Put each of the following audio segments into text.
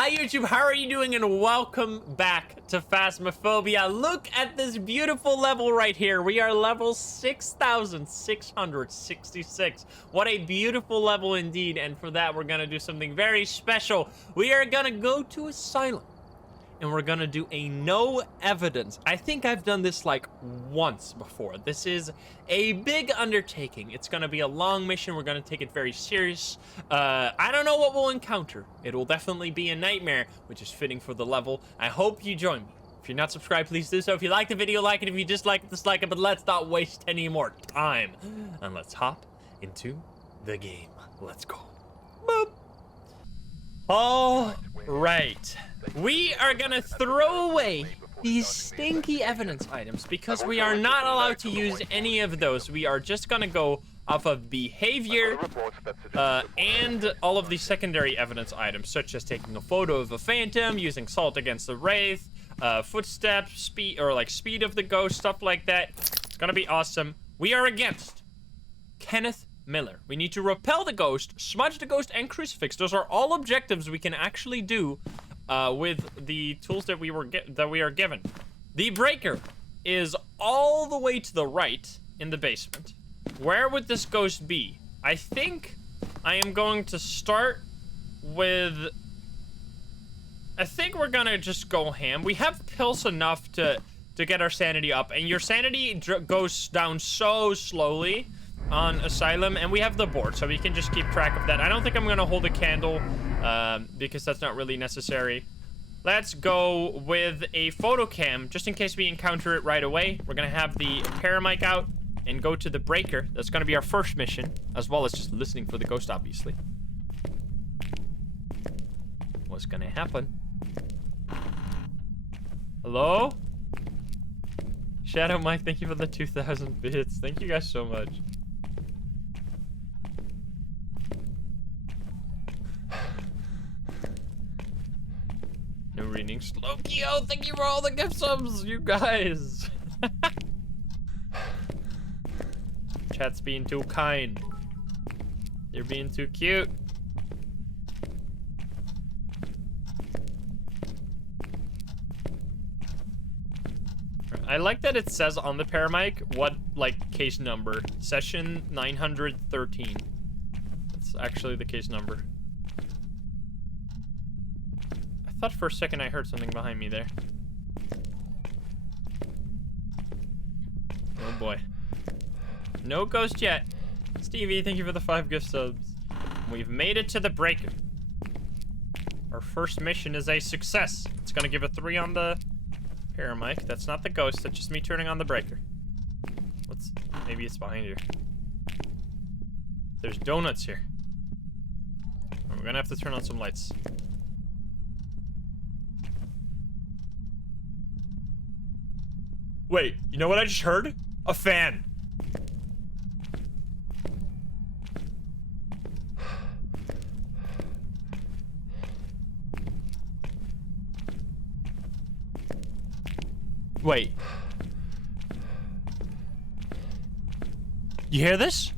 Hi YouTube, how are you doing? And welcome back to Phasmophobia. Look at this beautiful level right here. We are level 6,666. What a beautiful level indeed. And for that, we're gonna do something very special. We are gonna go to Asylum. And we're gonna do a no evidence. I think I've done this like once before. This is a big undertaking. It's gonna be a long mission. We're gonna take it very serious. I don't know what we'll encounter. It will definitely be a nightmare, which is fitting for the level. I hope you join me. If you're not subscribed, please do so. If you like the video, like it. If you dislike it, dislike it. But let's not waste any more time. And let's hop into the game. Let's go. Boop. All right. We are gonna throw away these stinky evidence items because we are not allowed to use any of those. We are just gonna go off of behavior and all of the secondary evidence items, such as taking a photo of a phantom, using salt against the wraith, footsteps, speed, or like speed of the ghost, stuff like that. It's gonna be awesome. We are against Kenneth Miller. We need to repel the ghost, smudge the ghost, and crucifix. Those are all objectives we can actually do with the tools that we are given. The breaker is all the way to the right in the basement. Where would this ghost be? I think I am going to start with... I think we're gonna just go ham. We have pills enough to get our sanity up, and your sanity goes down so slowly on Asylum, and we have the board, so we can just keep track of that. I don't think I'm gonna hold a candle because that's not really necessary. Let's go with a photo cam just in case we encounter it right away. We're gonna have the paramic out and go to the breaker. That's gonna be our first mission, as well as just listening for the ghost, obviously. What's gonna happen? Hello? Shadow Mike, thank you for the 2,000 bits. Thank you guys so much. No readings. Lokio, thank you for all the gift subs, you guys. Chat's being too kind. You're being too cute. I like that it says on the paramic what, like, case number. Session 913. That's actually the case number. I thought for a second I heard something behind me there. Oh boy. No ghost yet. Stevie, thank you for the 5 gift subs. We've made it to the breaker. Our first mission is a success. It's gonna give a 3 on the paramic. That's not the ghost, that's just me turning on the breaker. Maybe it's behind here. There's donuts here. We're gonna have to turn on some lights. Wait, you know what I just heard? A fan. Wait. You hear this?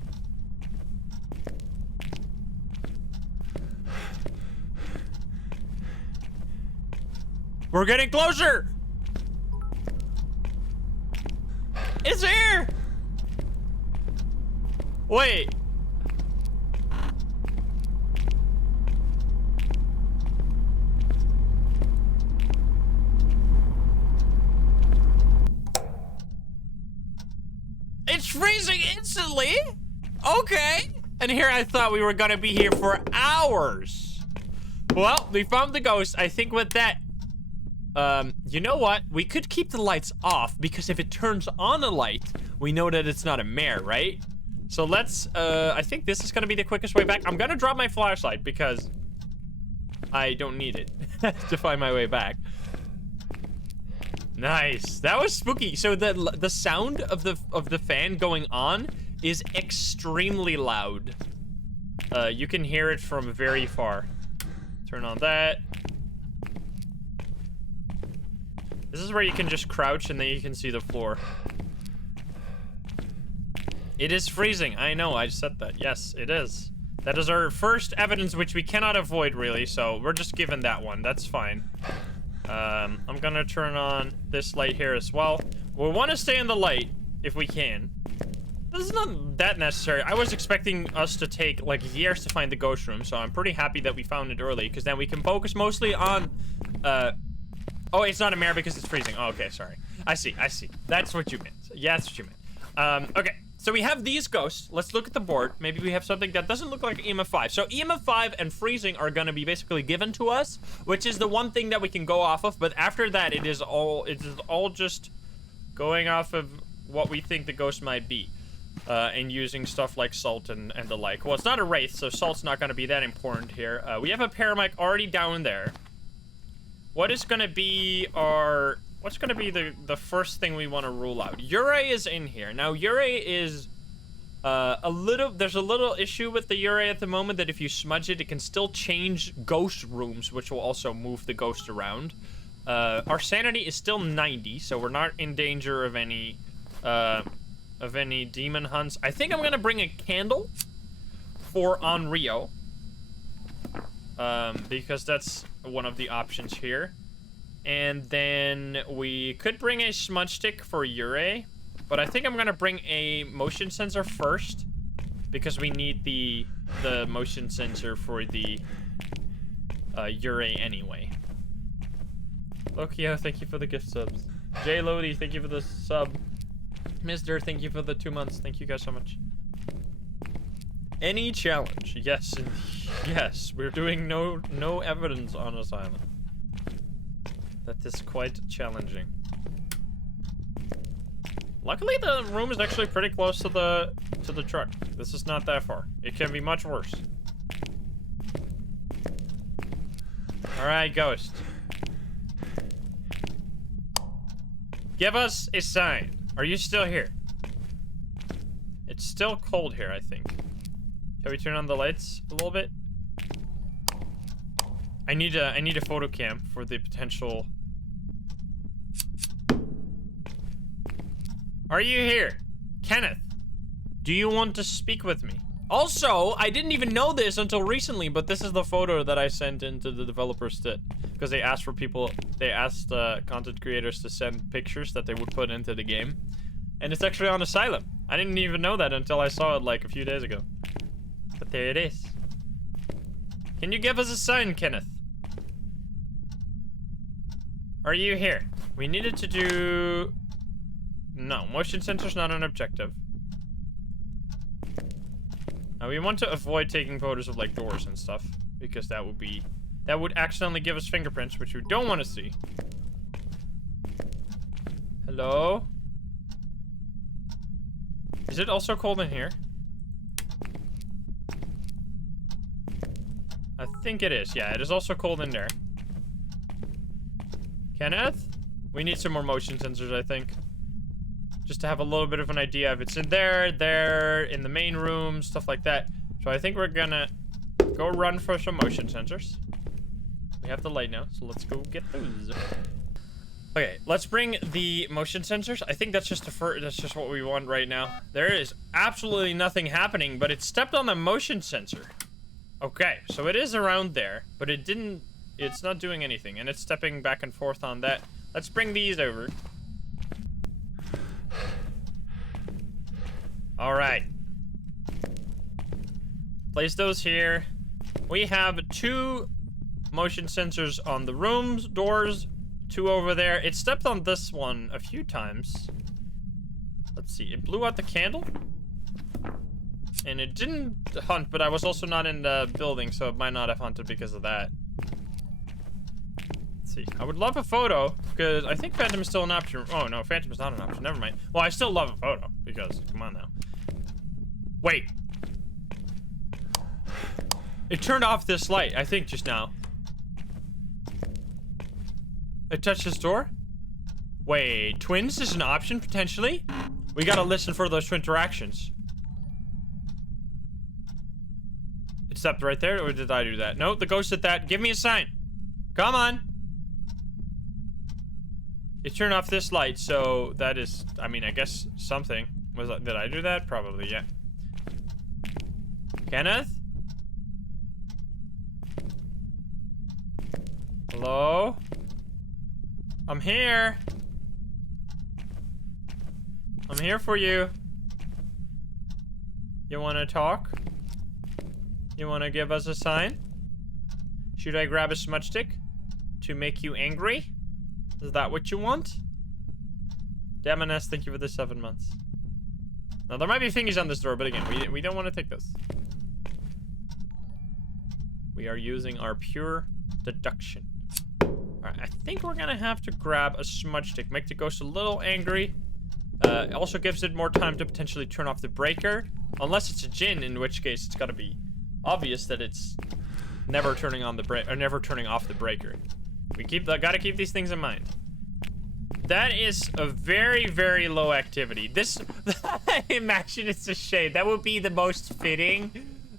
We're getting closer! It's here! Wait. It's freezing instantly? Okay. And here I thought we were gonna be here for hours. Well, we found the ghost. I think with that, you know what? We could keep the lights off because if it turns on a light, we know that it's not a mare, right? So let's, I think this is gonna be the quickest way back. I'm gonna drop my flashlight because I don't need it to find my way back. Nice. That was spooky. So the sound of the fan going on is extremely loud. You can hear it from very far. Turn on that. This is where you can just crouch and then you can see the floor. It is freezing. I know, I just said that. Yes, it is. That is our first evidence, which we cannot avoid, really, so we're just given that one. That's fine. I'm gonna turn on this light here as well. We want to stay in the light, if we can. This is not that necessary. I was expecting us to take, like, years to find the ghost room, so I'm pretty happy that we found it early, because then we can focus mostly on, oh, it's not a mirror because it's freezing. Oh, okay, sorry. I see. That's what you meant. Yeah, that's what you meant. Okay. So we have these ghosts. Let's look at the board. Maybe we have something that doesn't look like EMF 5. So EMF 5 and freezing are going to be basically given to us, which is the one thing that we can go off of. But after that, it is all just going off of what we think the ghost might be, and using stuff like salt and the like. Well, it's not a wraith, so salt's not going to be that important here. We have a paramic already down there. What is going to be our... What's going to be the first thing we want to rule out? Ure is in here. Now, Ure is there's a little issue with the Ure at the moment that if you smudge it, it can still change ghost rooms, which will also move the ghost around. Our sanity is still 90, so we're not in danger of any demon hunts. I think I'm going to bring a candle for Onryo, because that's one of the options here. And then we could bring a smudge stick for Ure, but I think I'm gonna bring a motion sensor first because we need the motion sensor for the Ure anyway. Lokio, thank you for the gift subs. J Lodi, thank you for the sub. Mister, thank you for the 2 months. Thank you guys so much. Any challenge? Yes, yes. We're doing no evidence on Asylum. That is quite challenging. Luckily, the room is actually pretty close to the truck. This is not that far. It can be much worse. All right, ghost. Give us a sign. Are you still here? It's still cold here, I think. Shall we turn on the lights a little bit? I need a photo cam for the potential. Are you here? Kenneth, do you want to speak with me? Also, I didn't even know this until recently, but this is the photo that I sent into the developers because they asked content creators to send pictures that they would put into the game. And it's actually on Asylum. I didn't even know that until I saw it like a few days ago. But there it is. Can you give us a sign, Kenneth? Are you here? We needed to do... No, motion sensor's not an objective. Now we want to avoid taking photos of like doors and stuff, because that would accidentally give us fingerprints, which we don't want to see. Hello? Is it also cold in here? I think it is. Yeah, it is also cold in there. Kenneth? We need some more motion sensors, I think. Just to have a little bit of an idea if it's in there, in the main room, stuff like that. So I think we're gonna go run for some motion sensors. We have the light now, so let's go get those. Okay, let's bring the motion sensors. I think that's just that's just what we want right now. There is absolutely nothing happening, but it stepped on the motion sensor. Okay, so it is around there, but it's not doing anything, and it's stepping back and forth on that. Let's bring these over. All right. Place those here. We have 2 motion sensors on the rooms, doors, 2 over there. It stepped on this one a few times. Let's see. It blew out the candle. And it didn't hunt, but I was also not in the building, so it might not have hunted because of that. Let's see. I would love a photo, because I think Phantom is still an option. Oh, no, Phantom is not an option. Never mind. Well, I still love a photo, because, come on now. Wait. It turned off this light, I think, just now. It touched this door? Wait, twins is an option, potentially? We gotta listen for those interactions. It stepped right there, or did I do that? No, the ghost did that. Give me a sign. Come on. It turned off this light, so that is, I mean, I guess something. Did I do that? Probably, yeah. Kenneth? Hello? I'm here. I'm here for you. You wanna talk? You wanna give us a sign? Should I grab a smudge stick to make you angry? Is that what you want? Damoness, thank you for the 7 months. Now, there might be thingies on this door, but again, we don't want to take this. We are using our pure deduction. Alright, I think we're gonna have to grab a smudge stick. Make the ghost a little angry. It also gives it more time to potentially turn off the breaker. Unless it's a djinn, in which case it's gotta be obvious that it's never turning on the or never turning off the breaker. We gotta keep these things in mind. That is a very, very low activity. This, imagine it's a shade. That would be the most fitting.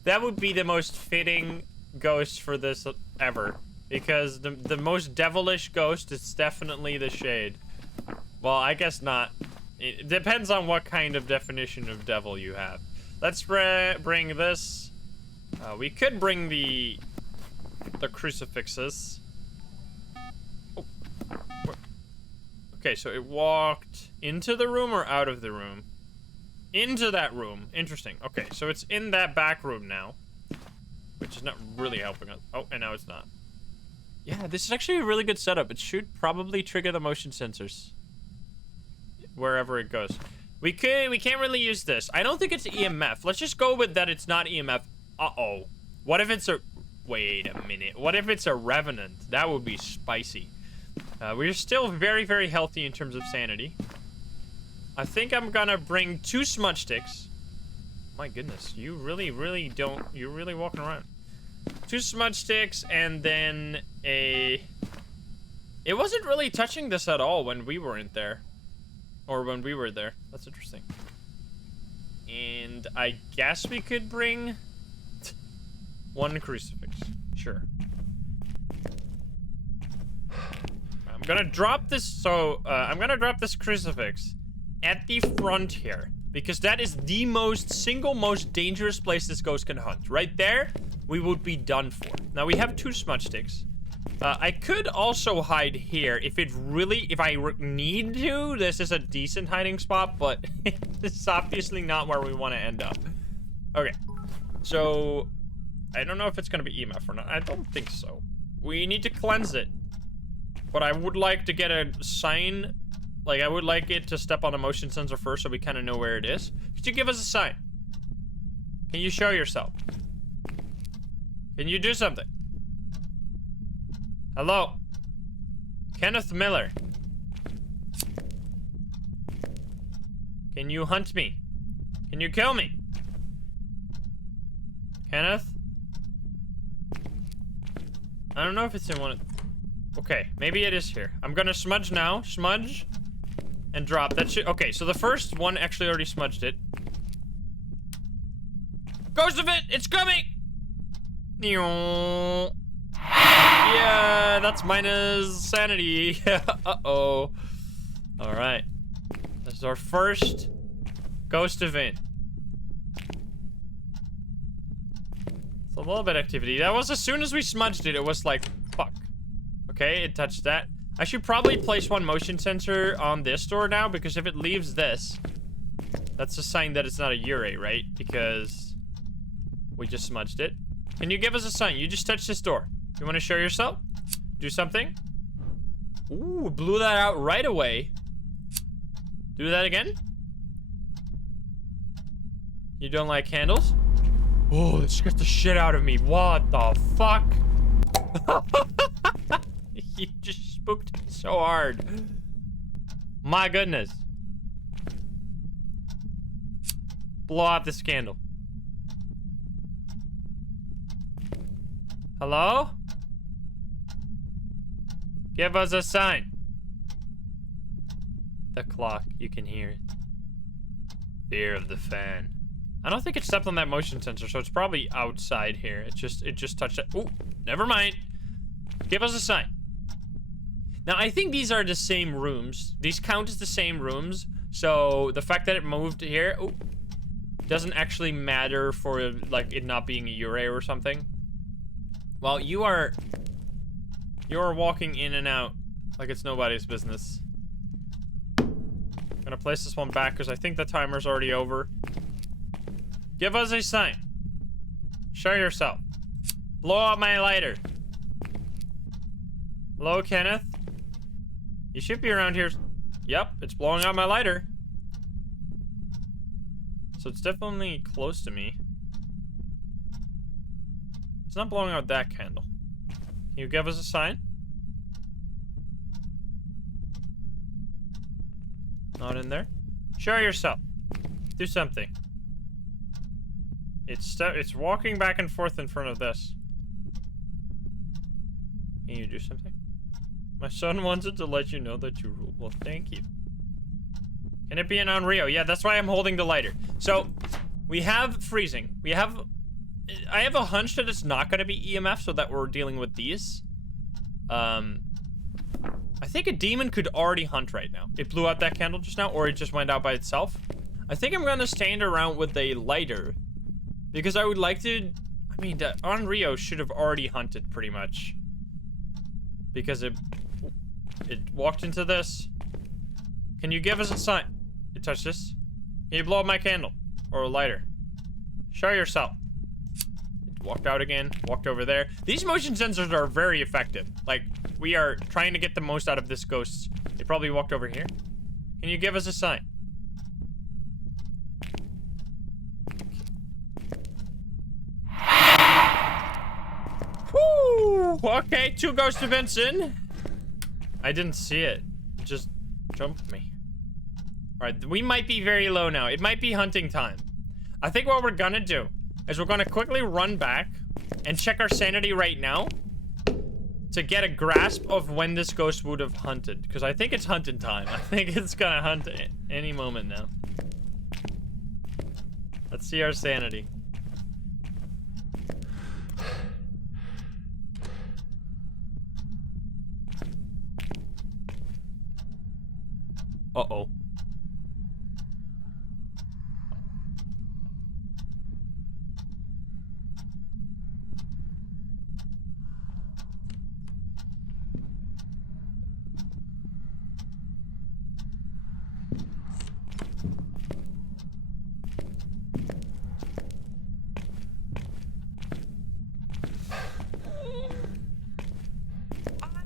That would be the most fitting ghost for this ever. Because the most devilish ghost is definitely the shade. Well, I guess not. It depends on what kind of definition of devil you have. Let's bring this. We could bring the crucifixes. Oh. Okay, so it walked into the room or out of the room? Into that room. Interesting. Okay, so it's in that back room now. Which is not really helping us. Oh, and now it's not. Yeah, this is actually a really good setup. It should probably trigger the motion sensors. Wherever it goes. We can't really use this. I don't think it's EMF. Let's just go with that it's not EMF. Uh-oh. What if it's a... Wait a minute. What if it's a revenant? That would be spicy. We're still very, very healthy in terms of sanity. I think I'm gonna bring 2 smudge sticks. My goodness, you really don't... You're really walking around. 2 smudge sticks and then a... It wasn't really touching this at all when we weren't there. Or when we were there. That's interesting. And I guess we could bring 1 crucifix. Sure. I'm gonna drop this, I'm gonna drop this crucifix at the front here. Because that is the single most dangerous place this ghost can hunt. Right there, we would be done for. Now, we have 2 smudge sticks. I could also hide here if I need to. This is a decent hiding spot, but this is obviously not where we want to end up. Okay, so I don't know if it's gonna be EMF or not. I don't think so. We need to cleanse it, but I would like to get a sign. Like, I would like it to step on a motion sensor first so we kind of know where it is. Could you give us a sign? Can you show yourself? Can you do something? Hello? Kenneth Miller. Can you hunt me? Can you kill me? Kenneth? I don't know if it's in one of... Okay, maybe it is here. I'm gonna smudge now. Smudge. And drop. That should... Okay, so the first one actually already smudged it. Ghost of it! It's coming! Yeah, that's minus sanity. Uh-oh. Alright. This is our first ghost event. It's a little bit of activity. That was as soon as we smudged it, it was like, fuck. Okay, it touched that. I should probably place 1 motion sensor on this door now, because if it leaves this, that's a sign that it's not a Ure, right? Because we just smudged it. Can you give us a sign? You just touched this door. You want to show yourself? Do something? Ooh, blew that out right away. Do that again? You don't like candles? Oh, that scared the shit out of me. What the fuck? You just spooked me so hard. My goodness. Blow out this candle. Hello? Give us a sign. The clock, you can hear it. Fear of the fan. I don't think it stepped on that motion sensor, so it's probably outside here. It just touched it. Ooh, never mind. Give us a sign. Now, I think these are the same rooms. These count as the same rooms. So the fact that it moved here doesn't actually matter for like it not being a Ure or something. Well, you are You're walking in and out like it's nobody's business. Gonna place this one back because I think the timer's already over. Give us a sign. Show yourself. Blow out my lighter. Hello, Kenneth? You should be around here. Yep, it's blowing out my lighter. So it's definitely close to me. It's not blowing out that candle. Can you give us a sign? Not in there. Show yourself. Do something. It's walking back and forth in front of this. Can you do something? My son wanted to let you know that you rule. Well, thank you. Can it be an Onryo? Yeah, that's why I'm holding the lighter. So, we have freezing. I have a hunch that it's not going to be EMF, so that we're dealing with these. I think a demon could already hunt right now. It blew out that candle just now, or it just went out by itself. I think I'm going to stand around with a lighter, because I would like to... I mean, the Onryo should have already hunted, pretty much. Because it walked into this. Can you give us a sign? You touch this? Can you blow up my candle? Or a lighter? Show yourself. It walked out again. Walked over there. These motion sensors are very effective. Like, we are trying to get the most out of this ghost. It probably walked over here. Can you give us a sign? Woo! Okay, 2 ghost events in. I didn't see it. It just jumped me. Alright, we might be very low now. It might be hunting time. I think what we're gonna do is we're gonna quickly run back and check our sanity right now to get a grasp of when this ghost would have hunted. Because I think it's hunting time. I think it's gonna hunt any moment now. Let's see our sanity. Uh-oh.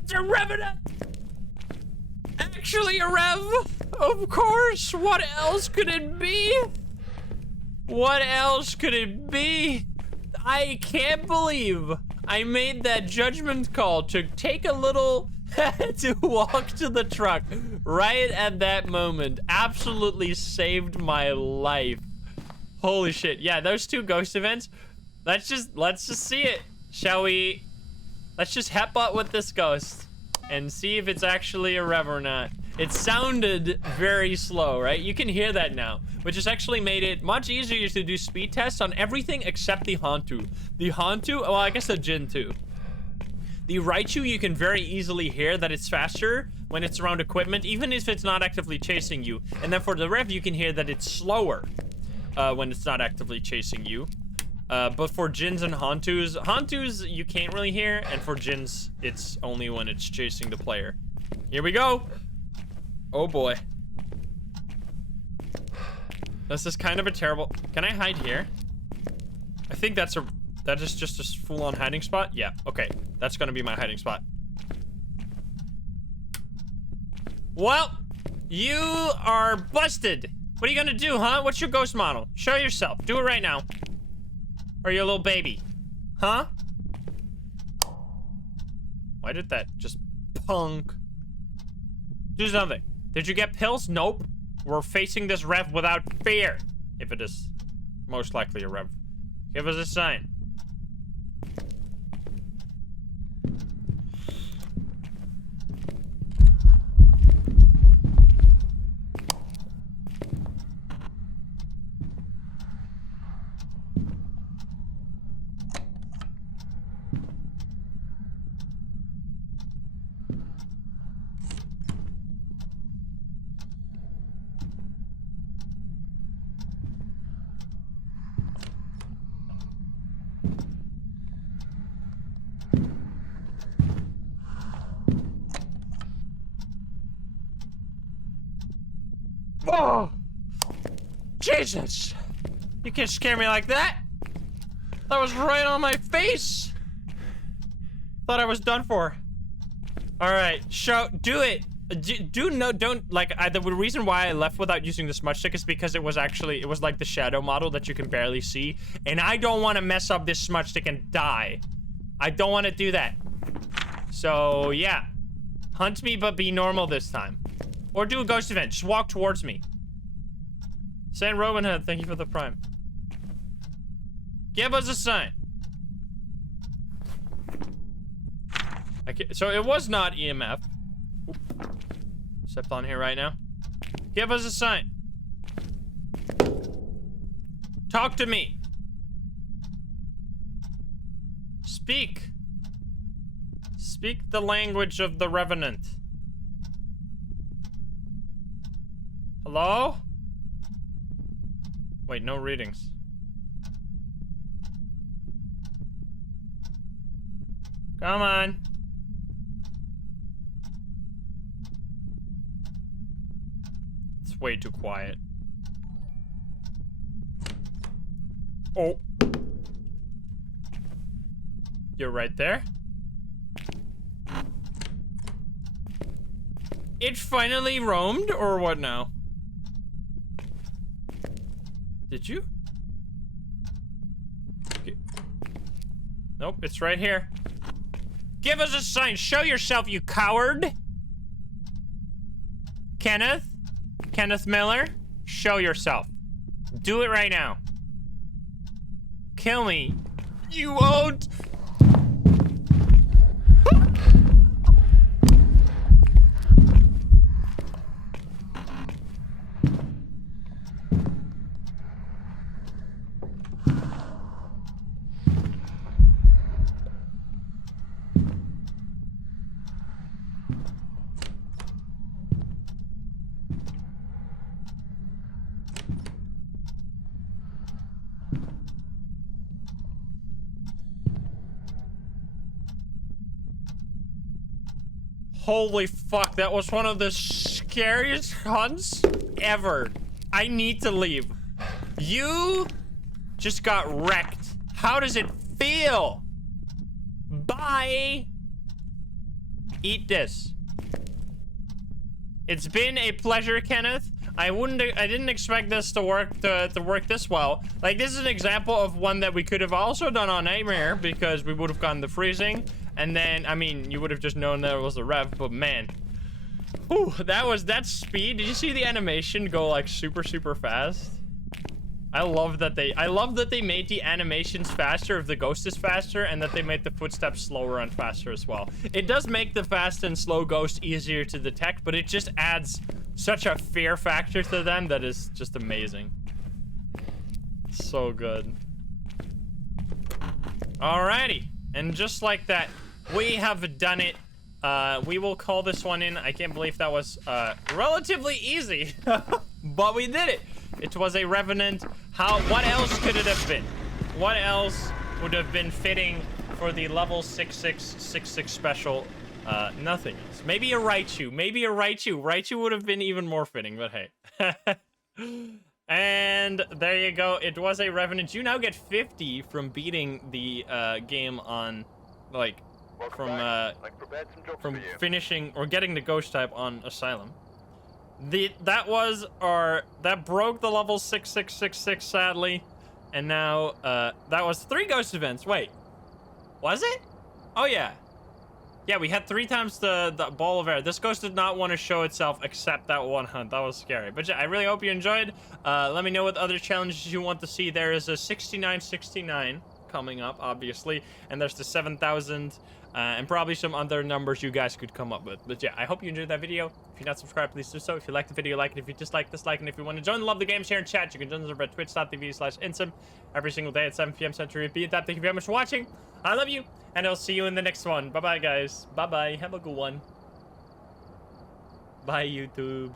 It's a revenant! Actually a rev! Of course! What else could it be? What else could it be? I can't believe I made that judgment call to take a little... to walk to the truck right at that moment. Absolutely saved my life. Holy shit. Yeah, those 2 ghost events. Let's just see it. Shall we? Let's just headbutt with this ghost and see if it's actually a rev or not. It sounded very slow, right? You can hear that now, which has actually made it much easier to do speed tests on everything except the Hantu. The Hantu, well, I guess the Jin too. The Raichu, you can very easily hear that it's faster when it's around equipment, even if it's not actively chasing you. And then for the Rev, you can hear that it's slower when it's not actively chasing you. But for Jins and Hantus, you can't really hear, and for Jins, it's only when it's chasing the player. Here we go! Oh boy. This is kind of a terrible... Can I hide here? I think that is just a full-on hiding spot? Yeah, okay. That's gonna be my hiding spot. Well, you are busted. What are you gonna do, huh? What's your ghost model? Show yourself. Do it right now. Or you a little baby? Huh? Why did that just punk? Do something. Did you get pills? Nope. We're facing this rev without fear. If it is most likely a rev. Give us a sign. Oh! Jesus! You can't scare me like that! That was right on my face! Thought I was done for. Alright, do it! Don't, like, the reason why I left without using the smudge stick is because it was like the shadow model that you can barely see. And I don't want to mess up this smudge stick and die. I don't want to do that. So, yeah. Hunt me, but be normal this time. Or do a ghost event. Just walk towards me. Saint Robin Hood, thank you for the prime. Give us a sign. So it was not EMF. Oop. Stepped on here right now. Give us a sign. Talk to me. Speak. Speak the language of the Revenant. Hello? Wait, no readings. Come on. It's way too quiet. Oh. You're right there. It finally roamed, or what now? Did you? Okay. Nope, it's right here. Give us a sign. Show yourself, you coward. Kenneth? Kenneth Miller? Show yourself. Do it right now. Kill me. You won't. Holy fuck, that was one of the scariest hunts ever. I need to leave. You just got wrecked. How does it feel? Bye. Eat this. It's been a pleasure, Kenneth. I didn't expect this to work this well. Like, this is an example of one that we could have also done on Nightmare because we would have gotten the freezing. And then, I mean, you would have just known that it was the rev, but man. Whew, that speed. Did you see the animation go like super fast? I love that they made the animations faster if the ghost is faster, and that they made the footsteps slower and faster as well. It does make the fast and slow ghost easier to detect, but it just adds such a fear factor to them that is just amazing. So good. Alrighty. And just like that, we have done it. We will call this one in. I can't believe that was relatively easy, but we did it. It was a Revenant. What else could it have been? What else would have been fitting for the level 6666 special? Nothing else. Maybe a Raichu. Maybe a Raichu. Raichu would have been even more fitting, but hey. And there you go. It was a Revenant. You now get 50 from beating the game on, like, from finishing or getting the ghost type on Asylum. That broke the level 6666 sadly, and now that was 3 ghost events. Wait, was it? Oh yeah. Yeah, we had 3 times the ball of air. This ghost did not want to show itself except that one hunt. That was scary. But yeah, I really hope you enjoyed. Let me know what other challenges you want to see. There is a 6969 coming up, obviously. And there's the 7,000 and probably some other numbers you guys could come up with. But yeah, I hope you enjoyed that video. If you're not subscribed, please do so. If you liked the video, like it. If you dislike, dislike. And if you want to join the Love the Games here in chat, you can join us over at twitch.tv/insum every single day at 7 p.m. Central European Time. Thank you very much for watching. I love you. And I'll see you in the next one. Bye-bye, guys. Bye-bye. Have a good one. Bye, YouTube.